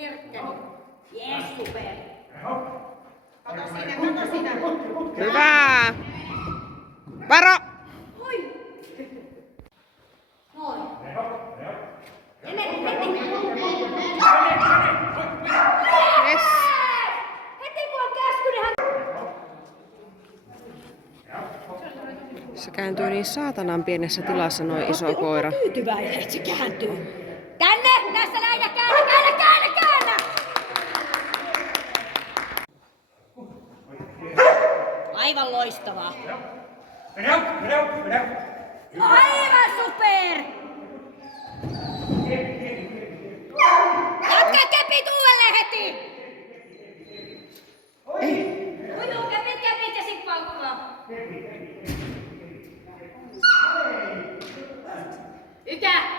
Hirkkä. Jes, super. Kato siinä. Hyvä! Varo! Oi. Noin. Yes. Heti kun on käsky, niin hän... Se kääntyy niin saatanan pienessä tilassa noin iso koira. Tyytyväinen, että se kääntyy. Tänne! Tässä näin ja käännä! Aivan loistavaa. Aivan super! Jatka kepit uudelleen heti! Kuituu kepit ja sit paukkua. Ykä!